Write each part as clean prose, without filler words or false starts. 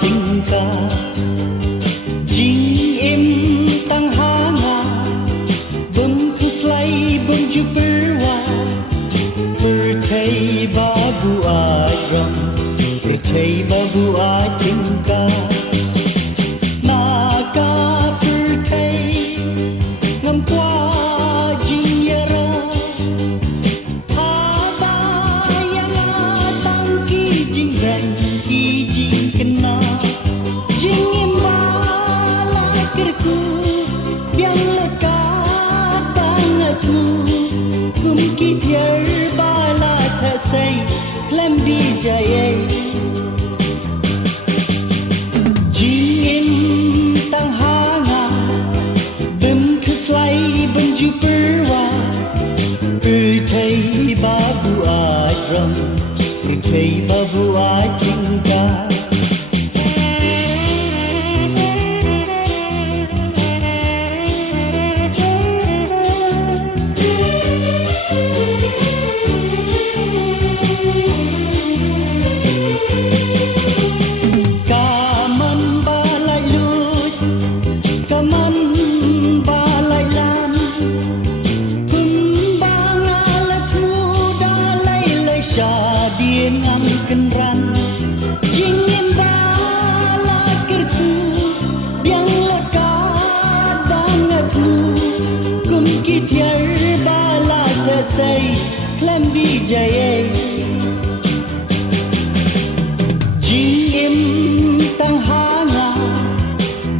cinta Jing im tang hanga Bumkus lai bumju berwa Pertai babu adram Pertai babu cinta Maka pertai ngam kwa jing yara Haba yang atang ki jing rang ki jing kena Jing imbala kerku Biang lekat tangatmu Kumki tiar bala thasai Lem bijaya Jing tang hanga Bim keslai benju perwa Pertai babu adram Pertai babu cinta Ngam kenran Jing imbala kerku Biang lekat bangetmu Kumki tiar bala thasai Klem bijaya Jing im tang hanga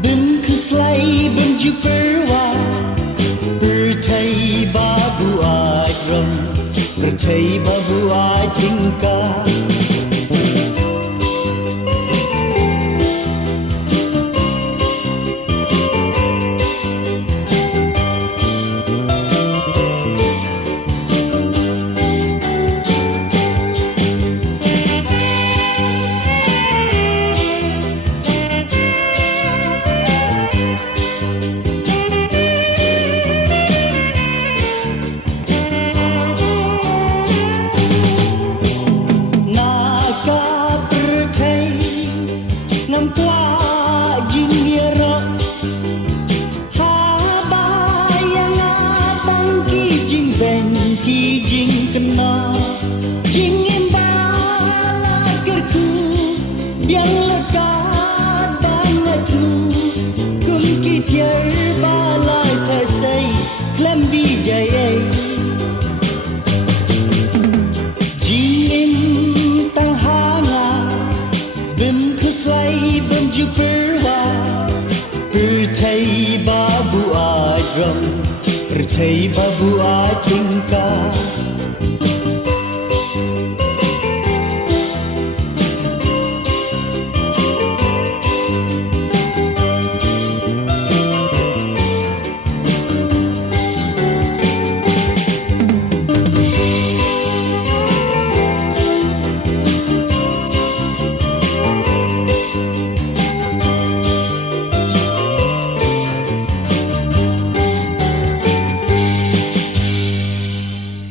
Bim keslai benju perwa Pertai babu adram Pertai babu cinta Ngam kwa jing yara Haba yang atang ki jing ben ki jing kena Jing imbala kerku Biang lekat bangetmu Kumki tiar bala thasai Klem bijaya Jing tang hanga Bim keslai benju perwa Pertai babu adram Pertai babu cinta